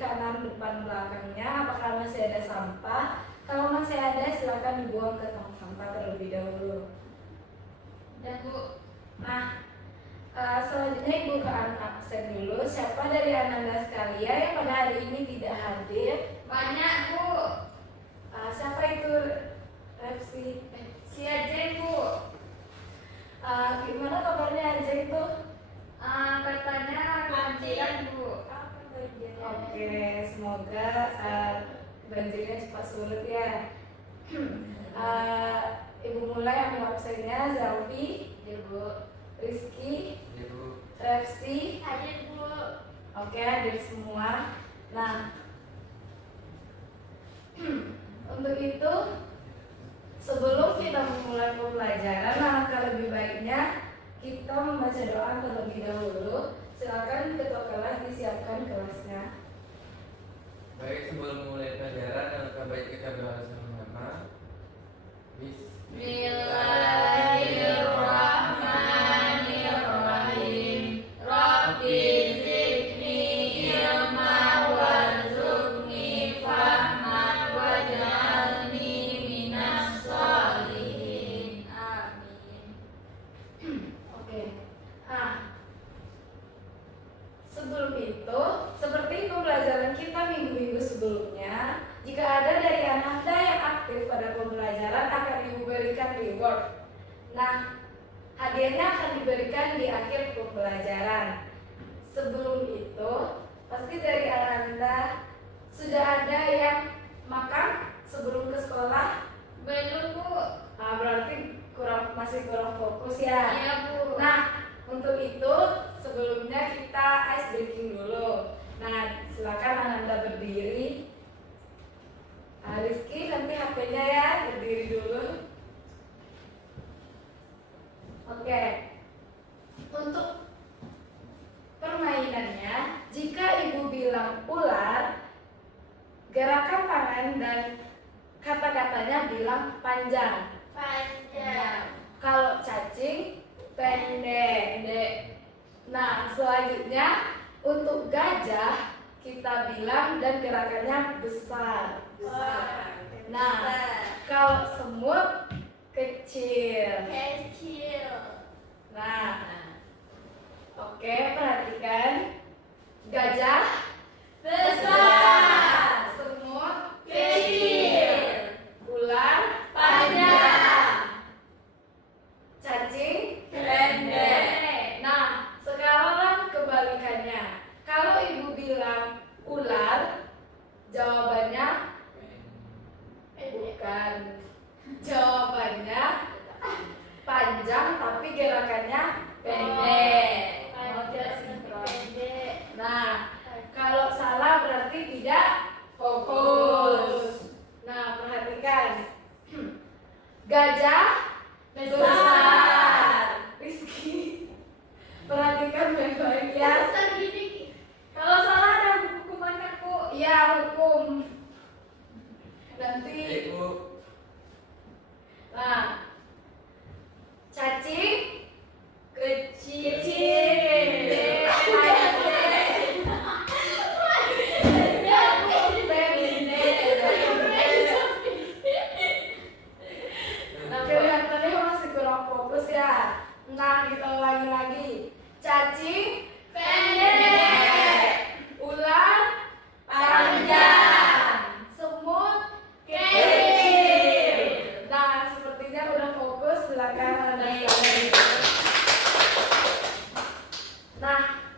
kanan depan belakangnya apakah masih ada sampah. Kalau masih ada silakan dibuang ke tong sampah terlebih dahulu. Dan Bu. Nah, selanjutnya Ibu ke absen dulu. Siapa dari Ananda sekalian yang pada hari ini tidak hadir? Banyak Bu. Siapa itu? Refsi? Si Ajeng Bu. Gimana kabarnya Ajeng tuh? Katanya kebanjiran Bu. Oke, semoga banjirnya cepat surut ya. Ibu mulai ambil absennya. Zalfi, Ibu. Rizky, Ibu. Refsi, Hadir Bu. oke, hadir semua. Nah, untuk itu sebelum kita memulai pembelajaran, alangkah lebih baiknya kita membaca doa terlebih dahulu. Silakan ketua kelas disiapkan kelasnya. Baik, sebelum mulai pelajaran, alangkah baik kita berdoa sama-sama. Bismillahirrahmanirrahim. Rabbi zidni ilma warzuqni fahman waj'alni minas sholihin. Amin. Oke. Sebelum itu, seperti pembelajaran kita minggu-minggu sebelumnya, jika ada dari Ananda yang aktif pada pembelajaran akan Ibu berikan reward. Nah, hadiahnya akan diberikan di akhir pembelajaran. Sebelum itu, pasti dari Ananda sudah ada yang makan sebelum ke sekolah? Belum Bu. Berarti masih kurang fokus ya. Iya Bu. Nah, untuk itu sebelumnya kita ice breaking dulu. Nah, silakan Ananda berdiri. Rizky nanti HP-nya ya, berdiri dulu. Oke. Untuk permainannya, jika Ibu bilang ular, gerakan tangan dan kata-katanya bilang panjang. Panjang. Kalau cacing, pendek. Nah, selanjutnya untuk gajah kita bilang dan gerakannya besar. Nah, kalau semut kecil. Nah, oke, perhatikan. Gajah Besar. semut Kecil. ular Panjang. cacing. Pendek. Nah, sekarang kebalikannya. Kalau Ibu bilang ular, jawabannya bukan. Jawabannya panjang tapi gerakannya pendek. Panjang pendek. Nah, kalau salah berarti tidak fokus. Nah, perhatikan. Gajah besar. Rizky, perhatikan baik-baik ya. Besar gini. Kalau salah ada hukumannya Bu. Iya, hukum. Nanti. Ibu. Nah, cacing Kecil. Nah, kelihatannya masih kurang fokus ya. Nah, kita ulangi lagi. Cacing Pendek. ular Panjang. semut Kecil. Nah, sepertinya udah fokus. Silakan Anda Baik. sekalian. Nah,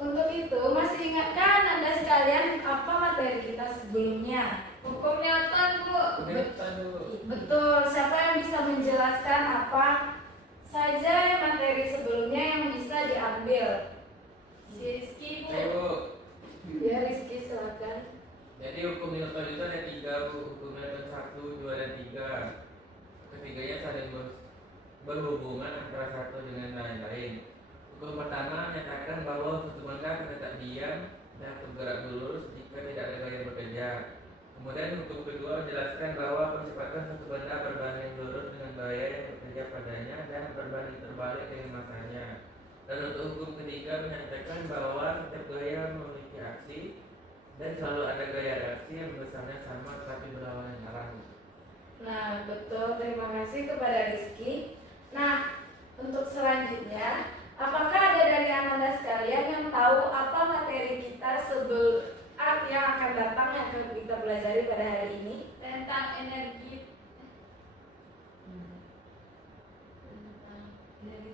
untuk itu masih ingatkah Anda sekalian apa materi kita sebelumnya? Hukum Newton Bu. Kemudian dulu. Betul. Siapa yang bisa menjelaskan apa saja materi sebelumnya yang bisa diambil? Si Rizky Bu. Ibu. Ya, Rizky silakan. Jadi hukum Newton itu ada 3 Bu. Hukum Newton 1, 2, dan 3. Ketiganya saling berhubungan antara satu dengan lain-lain. Hukum pertama menyatakan bahwa suatu benda akan tetap diam dan bergerak lurus jika tidak ada gaya bekerja. Kemudian hukum kedua menjelaskan bahwa percepatan suatu benda berbanding lurus dengan gaya yang bekerja padanya dan berbanding terbalik dengan masanya. Dan untuk hukum ketiga menyatakan bahwa setiap gaya memiliki aksi dan selalu ada gaya reaksi yang besarnya sama tapi berlawanan arah. Nah, betul. Terima kasih kepada Rizky. Nah, untuk selanjutnya, apakah ada dari Ananda sekalian yang tahu apa materi kita yang akan datang yang akan kita pelajari pada hari ini? Tentang energi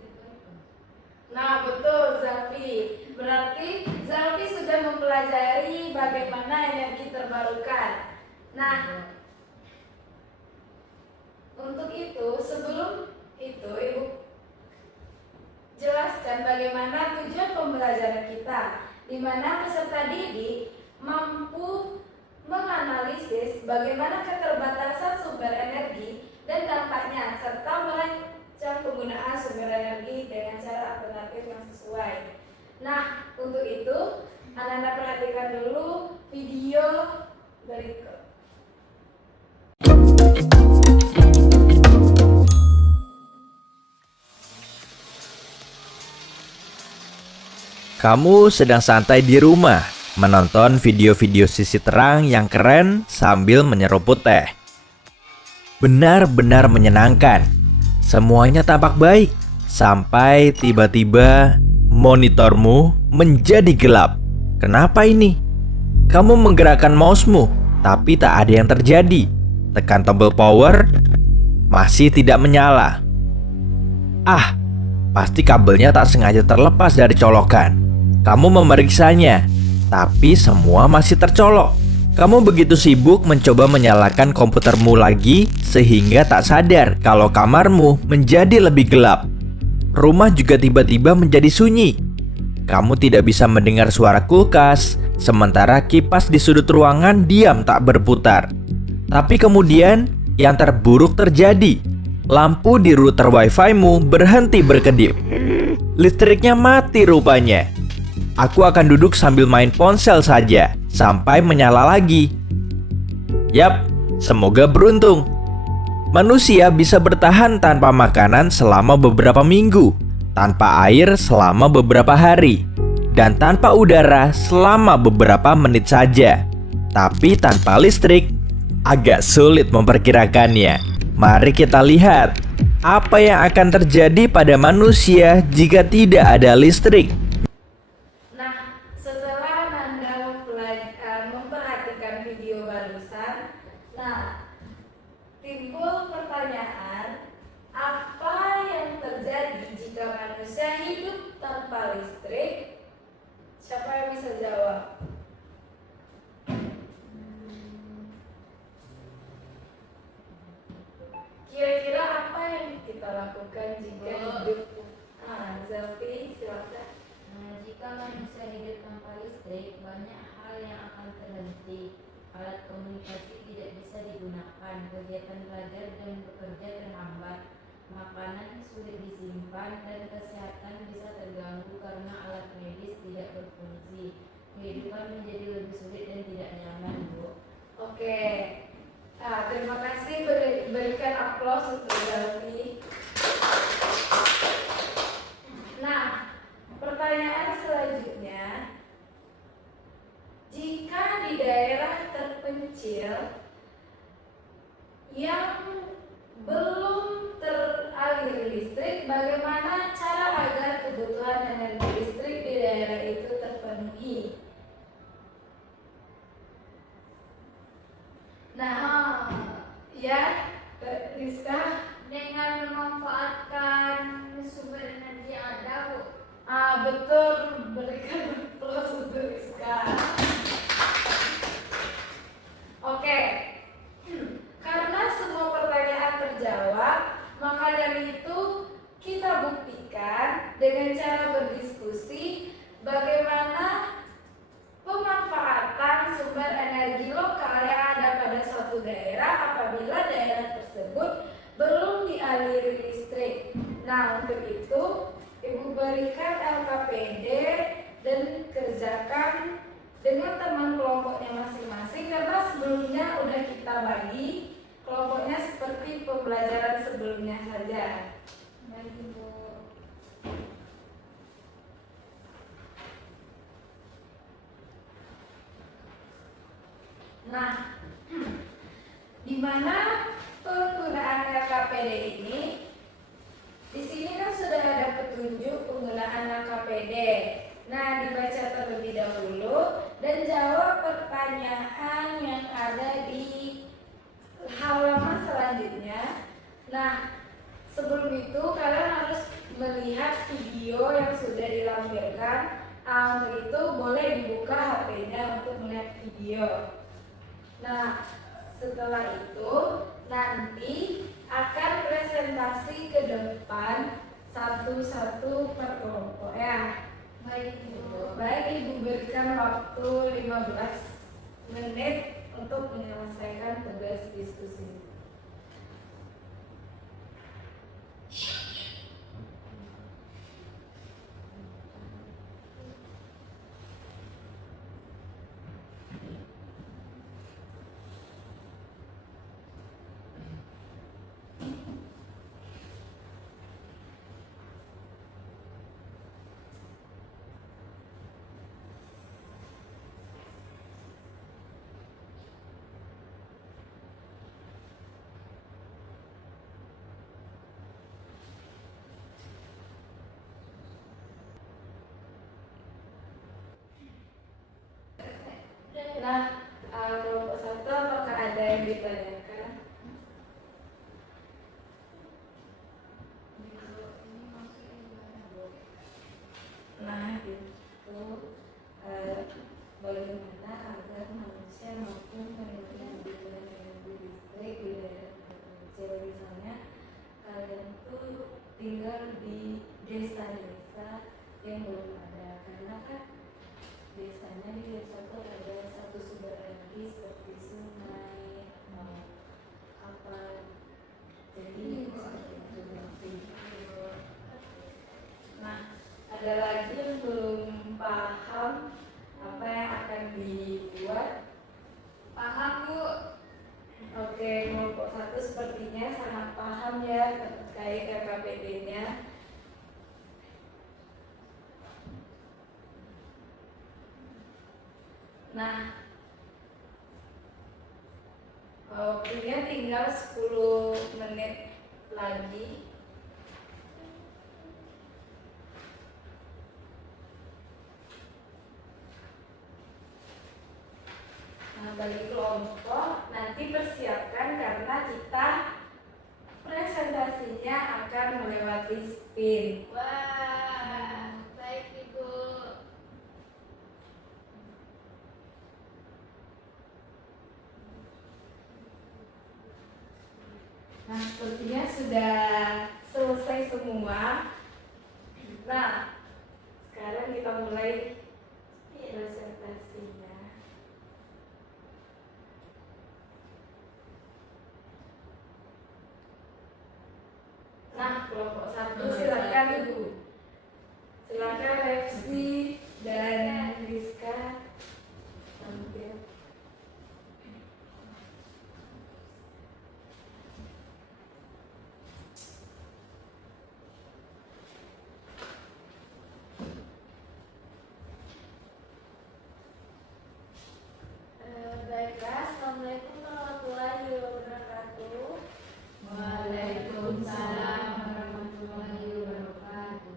terbarukan. Nah, betul Zalfi. Berarti Zalfi sudah mempelajari bagaimana energi terbarukan. Nah, untuk itu, sebelum itu Ibu jelaskan bagaimana tujuan pembelajaran kita, di mana peserta didik mampu menganalisis bagaimana keterbatasan sumber energi dan dampaknya, serta merancang penggunaan sumber energi dengan cara alternatif yang sesuai. Nah, untuk itu, Ananda perhatikan dulu video berikut. Kamu sedang santai di rumah, menonton video-video sisi terang yang keren sambil menyeruput teh. Benar-benar menyenangkan. Semuanya tampak baik, sampai tiba-tiba monitormu menjadi gelap. Kenapa ini? Kamu menggerakkan mousemu, tapi tak ada yang terjadi. Tekan tombol power, masih tidak menyala. Ah, pasti kabelnya tak sengaja terlepas dari colokan. Kamu memeriksanya, tapi semua masih tercolok. Kamu begitu sibuk mencoba menyalakan komputermu lagi sehingga tak sadar kalau kamarmu menjadi lebih gelap. Rumah juga tiba-tiba menjadi sunyi. Kamu tidak bisa mendengar suara kulkas, sementara kipas di sudut ruangan diam tak berputar. Tapi kemudian yang terburuk terjadi. Lampu di router wifi-mu berhenti berkedip. Listriknya mati rupanya. Aku akan duduk sambil main ponsel saja sampai menyala lagi. Yap, semoga beruntung. Manusia bisa bertahan tanpa makanan selama beberapa minggu, tanpa air selama beberapa hari, dan tanpa udara selama beberapa menit saja. Tapi tanpa listrik, agak sulit memperkirakannya. Mari kita lihat apa yang akan terjadi pada manusia jika tidak ada listrik. Nah, setelah Nanda memperhatikan video barusan, nah, timbul pertanyaan, apa yang terjadi jika manusia hidup tanpa listrik? Siapa yang bisa jawab? Kira-kira apa yang kita lakukan jika hidup? Zelfi, silakan. Jika manusia hidup tanpa listrik, banyak hal yang akan terhenti. Alat komunikasi tidak bisa digunakan, kegiatan belajar dan bekerja terhambat, makanan sulit disimpan, dan kesehatan bisa terganggu karena alat medis tidak berfungsi. Kehidupan menjadi lebih sulit dan tidak nyaman, Bu. Oke. Terima kasih, berikan aplaus untuk Zelfi. Nah, pertanyaan selanjutnya, jika di daerah terpencil yang belum teralir listrik, bagaimana cara agar kebutuhan energi listrik di daerah itu terpenuhi? Nah, ya, Rizka, Dengan memanfaatkan sumber energi yang ada, Bu. betul, berikan aplaus untuk Rizka. Oke, karena semua pertanyaan terjawab, maka dari itu kita buktikan dengan cara berdiskusi bagaimana pemanfaatan sumber energi lokal yang ada pada suatu daerah apabila daerah tersebut belum dialiri listrik. Nah, untuk itu Ibu berikan LKPD dan kerjakan dengan teman kelompoknya masing-masing, karena sebelumnya udah kita bagi kelompoknya seperti pembelajaran sebelumnya saja. Baik, Bu. Nah, di mana penggunaan LKPD ini? Di sini kan sudah ada petunjuk penggunaan LKPD. Nah, dibaca terlebih dahulu dan jawab pertanyaan yang ada di halaman selanjutnya. Nah, sebelum itu kalian harus melihat video yang sudah dilampirkan. Untuk itu boleh dibuka HP-nya untuk melihat video. Nah, setelah itu nanti akan presentasi ke depan satu-satu per kelompok ya. Baik Ibu. Baik, Ibu berikan waktu 15 menit untuk menyelesaikan tugas diskusi. Nah, kelompok satu apakah ada yang ditanyakan? Nah, itu bagaimana agar manusia mampu menikmati kebutuhan energi listrik di daerah terpencil. Misalnya, kalian tuh tinggal di desa-desa yang belum ada, karena kan biasanya di desa tuh ada satu sumber energi seperti sungai, apa, jadi seperti itu. Nah, ada lagi yang belum paham apa yang akan dibuat? Paham Bu? Oke, kelompok satu sepertinya sangat paham ya terkait KKPD-nya. Nah, waktunya tinggal 10 menit lagi. Nah, bagi kelompok nanti persiapkan karena kita presentasinya akan melewati spin. Wah, baik Ibu. Nah, sepertinya sudah selesai semua. Nah, sekarang kita mulai presentasinya. Nah, kelompok satu silakan Ibu. Silakan Lefsi dan Rizka tampil. Baiklah, Assalamualaikum warahmatullahi wabarakatuh. Waalaikumsalam warahmatullahi wabarakatuh.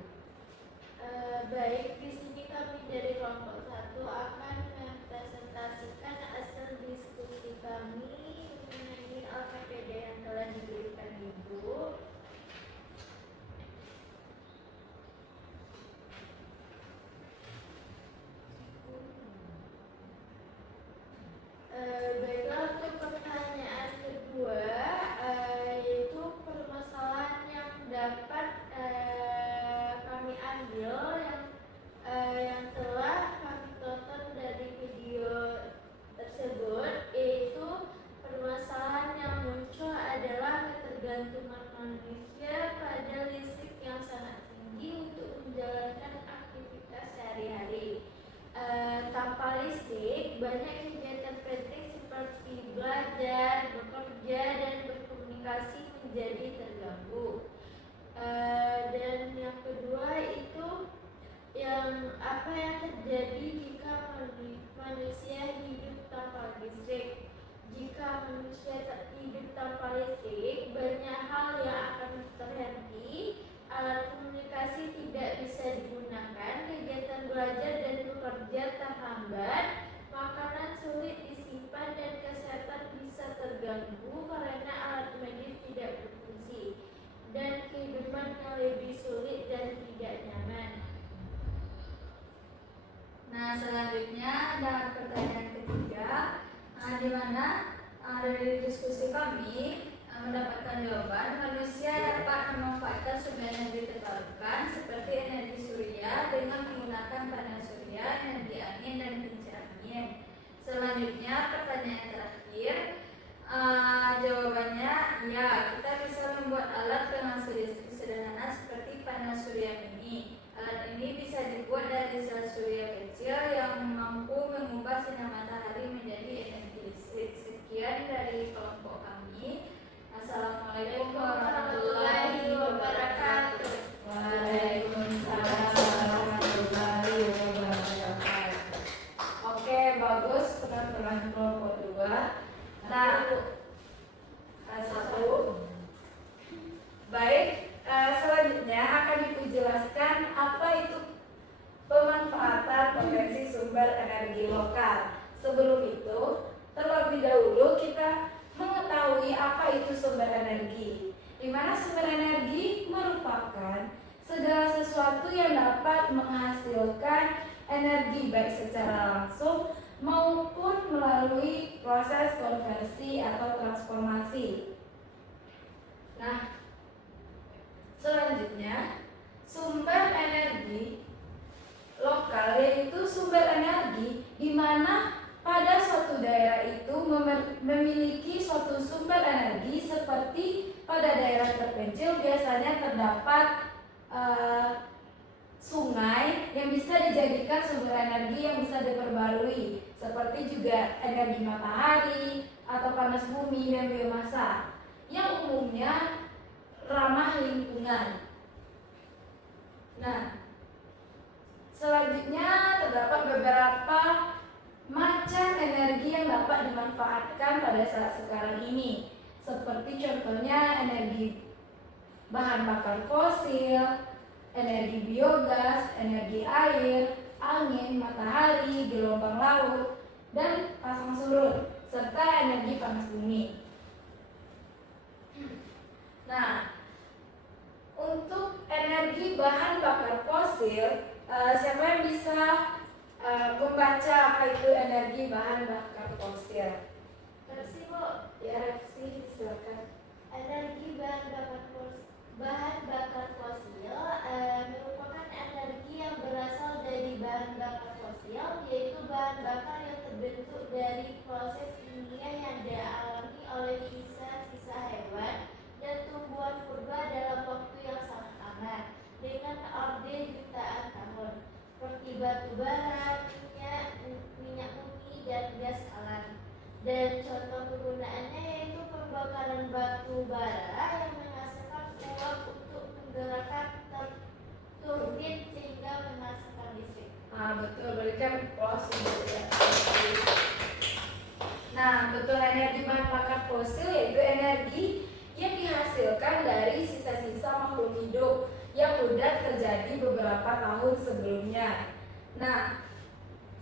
Baik, di sini kami dari kelompok 1 akan mempresentasikan hasil diskusi kami mengenai LKPD yang telah diberikan Ibu. Baiklah, untuk pertanyaan kedua, yaitu permasalahan yang dapat kami ambil yang telah kami tonton dari video tersebut, yaitu permasalahan yang muncul adalah ketergantungan manusia pada listrik yang sangat tinggi untuk menjalankan aktivitas sehari-hari. Tanpa listrik, banyak kegiatan penting seperti belajar, bekerja, dan berkomunikasi menjadi terganggu. Dan yang kedua itu apa yang terjadi jika manusia hidup tanpa listrik. Di mana dari diskusi kami mendapatkan jawaban manusia dapat memanfaatkan sumber energi terbarukan seperti energi surya dengan menggunakan panel surya, energi angin dan kincir angin. Selanjutnya pertanyaan yang terakhir, jawabannya ya, kita bisa membuat alat penghasil listrik sederhana seperti panel surya mini. Alat ini bisa dibuat dari sel surya kecil yang mampu mengubah sinar matahari menjadi energi listrik. Sekian dari kelompok kami. Assalamualaikum warahmatullahi wabarakatuh. Waalaikumsalam warahmatullahi wabarakatuh. Oke, bagus teman-teman kelompok 2. Nah, satu. Baik, selanjutnya akan dijelaskan apa itu pemanfaatan potensi sumber energi lokal. Sebelum itu, terlebih dahulu kita mengetahui apa itu sumber energi. Di mana sumber energi merupakan segala sesuatu yang dapat menghasilkan energi baik secara langsung maupun melalui proses konversi atau transformasi. Nah, selanjutnya sumber energi lokal yaitu sumber energi di mana pada suatu daerah itu memiliki suatu sumber energi seperti pada daerah terpencil biasanya terdapat sungai yang bisa dijadikan sumber energi yang bisa diperbarui seperti juga energi matahari atau panas bumi dan biomasa yang umumnya ramah lingkungan. Nah, selanjutnya terdapat beberapa macam energi yang dapat dimanfaatkan pada saat sekarang ini, seperti contohnya energi bahan bakar fosil, energi biogas, energi air, angin, matahari, gelombang laut, dan pasang surut, serta energi panas bumi. Nah, untuk energi bahan bakar fosil, siapa yang bisa membaca apa itu energi bahan bakar fosil? Terus Bu, Ya, Revsi, silakan. energi bahan bakar fosil merupakan energi yang berasal dari bahan bakar fosil, yaitu bahan bakar yang terbentuk dari proses kimia yang dialami oleh sisa-sisa hewan dan tumbuhan purba dalam waktu yang sangat lama dengan orde jutaan tahun, seperti batu bara, minyak bumi, dan gas alam. Dan contoh penggunaannya yaitu pembakaran batu bara yang menghasilkan uap untuk menggerakkan turbin sehingga menghasilkan listrik. Betul, berikan closing ya. Nah, betul, energi bahan bakar fosil yaitu energi yang dihasilkan dari sisa-sisa makhluk hidup yang sudah terjadi beberapa tahun sebelumnya. Nah,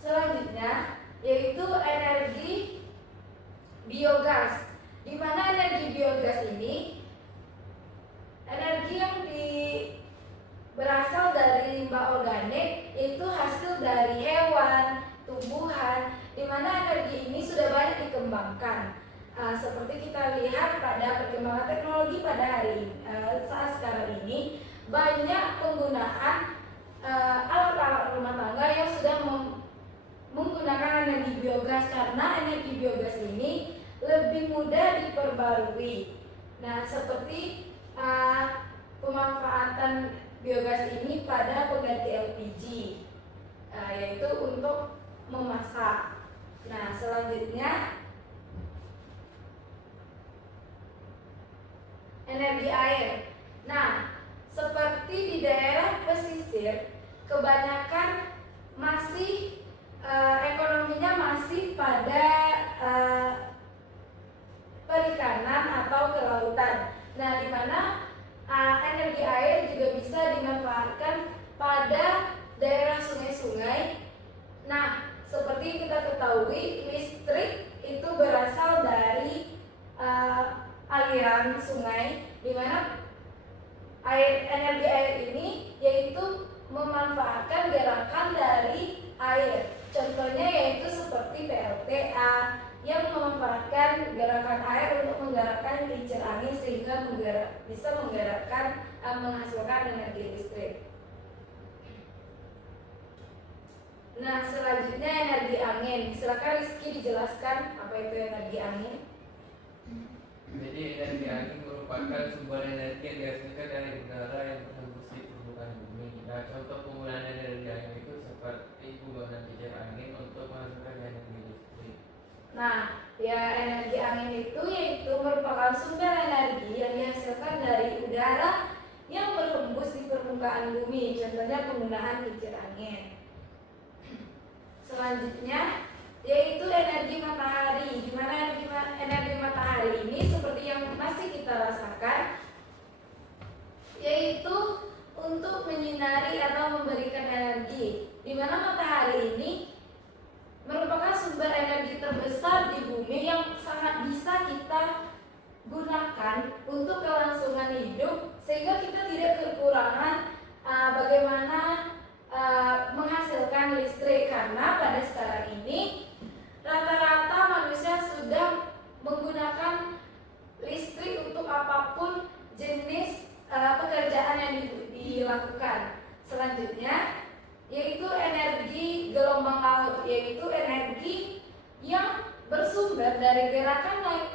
selanjutnya yaitu energi biogas, di mana energi biogas ini energi yang berasal dari limbah organik, yaitu hasil dari hewan, tumbuhan, di mana energi ini sudah banyak dikembangkan. Seperti kita lihat pada perkembangan teknologi pada hari ini, saat sekarang ini banyak penggunaan alat-alat rumah tangga yang sudah menggunakan energi biogas karena energi biogas ini lebih mudah diperbarui. Nah, seperti pemanfaatan biogas ini pada pengganti LPG, yaitu untuk memasak. Nah, selanjutnya energi air. Nah, seperti di daerah pesisir, kebanyakan masih ekonominya masih pada perikanan atau kelautan. Nah, di mana energi air juga bisa dimanfaatkan pada daerah sungai-sungai. Nah, seperti kita ketahui, listrik itu berasal dari aliran sungai, di mana energi air ini yaitu memanfaatkan gerakan dari air. Contohnya yaitu seperti PLTA, yang memanfaatkan gerakan air untuk menggerakkan kincir angin sehingga bisa menghasilkan energi listrik. Nah, selanjutnya energi angin. Silakan Rizky dijelaskan apa itu energi angin. Jadi energi angin merupakan sumber energi yang dihasilkan dari udara yang berhembus di permukaan bumi. Nah, contoh penggunaan energi angin itu seperti penggunaan kincir angin untuk menghasilkan energi listrik. Nah, ya energi angin itu yaitu merupakan sumber energi yang dihasilkan dari udara yang berhembus di permukaan bumi. Contohnya penggunaan kincir angin. Selanjutnya yaitu energi matahari. Di mana energi matahari ini seperti yang masih kita rasakan, yaitu untuk menyinari atau memberikan energi. Di mana matahari ini merupakan sumber energi terbesar di bumi yang sangat bisa kita gunakan untuk kelangsungan hidup, sehingga kita tidak kekurangan bagaimana menghasilkan listrik, karena pada sekarang ini rata-rata manusia sudah menggunakan listrik untuk apapun jenis pekerjaan yang dilakukan. Selanjutnya yaitu energi gelombang laut, yaitu energi yang bersumber dari gerakan naik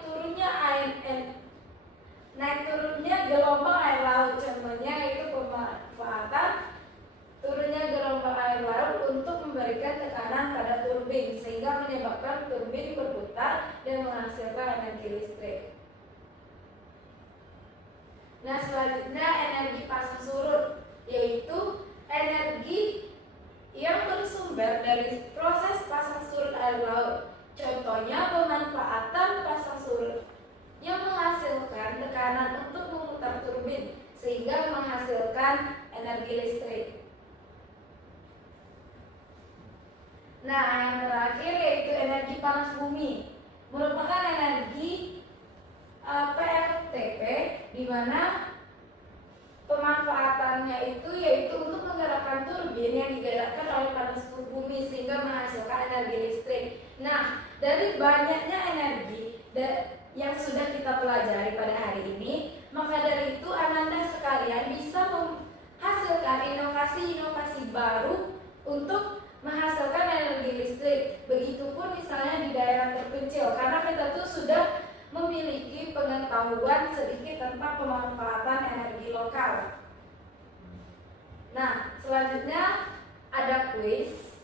turunnya gelombang air laut. Contohnya yaitu pemanfaatan turunnya gelombang air laut untuk memberikan tekanan pada turbin sehingga menyebabkan turbin berputar dan menghasilkan energi listrik. Nah, selanjutnya energi pasang surut, yaitu energi yang bersumber dari proses pasang surut air laut. Contohnya pemanfaatan pasang surut yang menghasilkan tekanan untuk memutar turbin sehingga menghasilkan energi listrik. Nah, yang terakhir yaitu energi panas bumi, merupakan energi PLTP, di mana pemanfaatannya itu yaitu untuk menggerakkan turbin yang digerakkan oleh panas bumi sehingga menghasilkan energi listrik. Nah, dari banyaknya energi yang sudah kita pelajari pada hari ini, maka dari itu Ananda sekalian bisa menghasilkan inovasi-inovasi baru untuk menghasilkan energi listrik. Begitupun misalnya di daerah terpencil, karena kita tuh sudah memiliki pengetahuan sedikit tentang pemanfaatan energi lokal. Nah, selanjutnya ada kuis.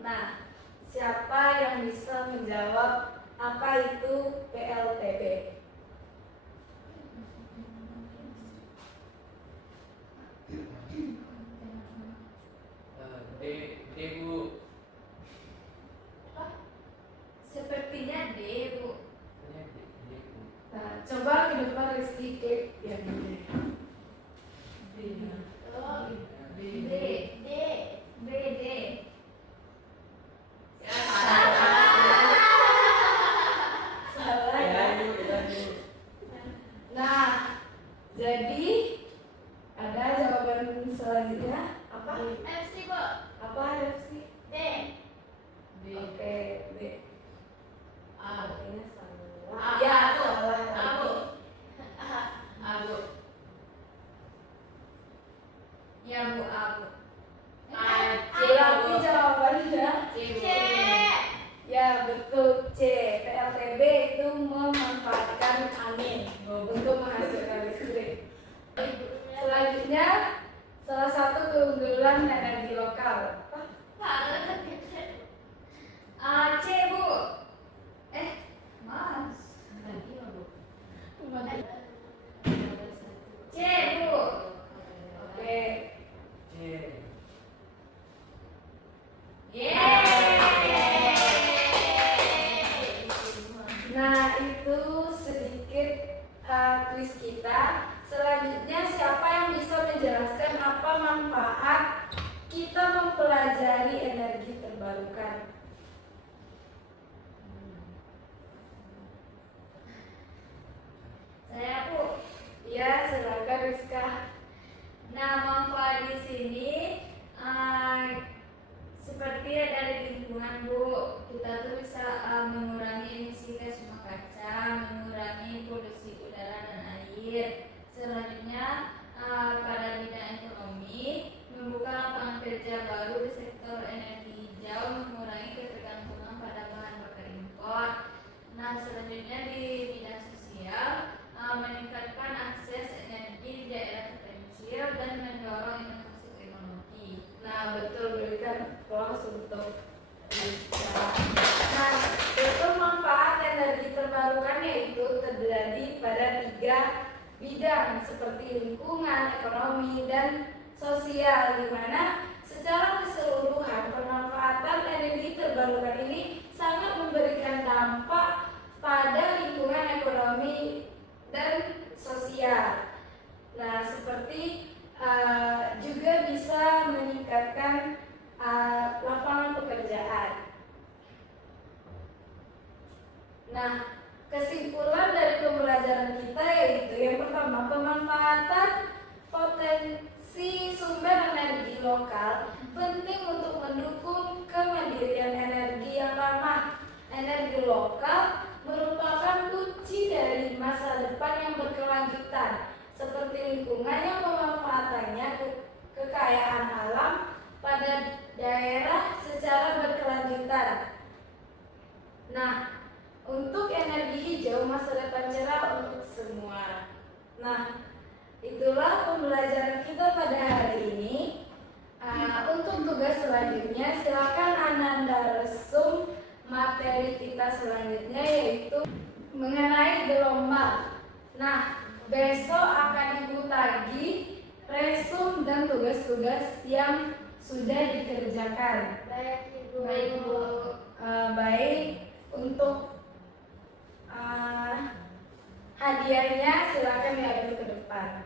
Nah, siapa yang bisa menjawab apa itu PLTP? D Bu. Sepertinya D, Bu. Nah, coba ke depan Rizky klik yang ini. Oh, D, D, B, D. Salah ya. Nah, jadi ada jawaban selanjutnya apa? FC, Bu. Apa Rizky? D. Oke, B. A. Artinya salah. A. Ya, A, Bu. salah. A, Bu. A, Bu. Ya, Bu, A, Bu. Ulangi jawabannya. C. Ya, betul, C. PLTB itu memanfaatkan angin untuk menghasilkan listrik. Selanjutnya, salah satu keunggulan energi lokal. Apa? C, Bu. Mas. C, Bu. Oke. Nah, itu sedikit kuis kita. Selanjutnya, siapa yang bisa menjelaskan apa manfaat kita mempelajari energi terbarukan? Saya, Bu. Ya, silakan Rizka. Nah, manfaat di sini kerja baru di sektor energi hijau mengurangi ketergantungan pada bahan bakar impor. Nah, selanjutnya di bidang sosial, meningkatkan akses energi di daerah terpencil dan mendorong inovasi teknologi. Nah, betul, berikan peluang untuk bisa. Nah, untuk manfaat energi terbarukan yaitu terjadi pada 3 bidang seperti lingkungan, ekonomi, dan sosial, di mana secara keseluruhan pemanfaatan energi terbarukan ini sangat memberikan dampak pada lingkungan, ekonomi, dan sosial. Nah, seperti juga bisa meningkatkan lapangan pekerjaan. Nah, kesimpulan dari pembelajaran kita yaitu yang pertama, pemanfaatan potensi sumber energi lokal penting untuk mendukung kemandirian energi yang ramah. Energi lokal merupakan kunci dari masa depan yang berkelanjutan, seperti lingkungan yang pemanfaatannya kekayaan alam pada daerah secara berkelanjutan. Nah, untuk energi hijau, masa depan cerah untuk semua. Nah, itulah pembelajaran kita pada hari ini. Untuk tugas selanjutnya, silakan Ananda resum materi kita selanjutnya yaitu mengenai gelombang. Nah, besok akan Ibu tagih resum dan tugas-tugas yang sudah dikerjakan. Baik Ibu. Baik, untuk hadiahnya silakan diambil ke depan.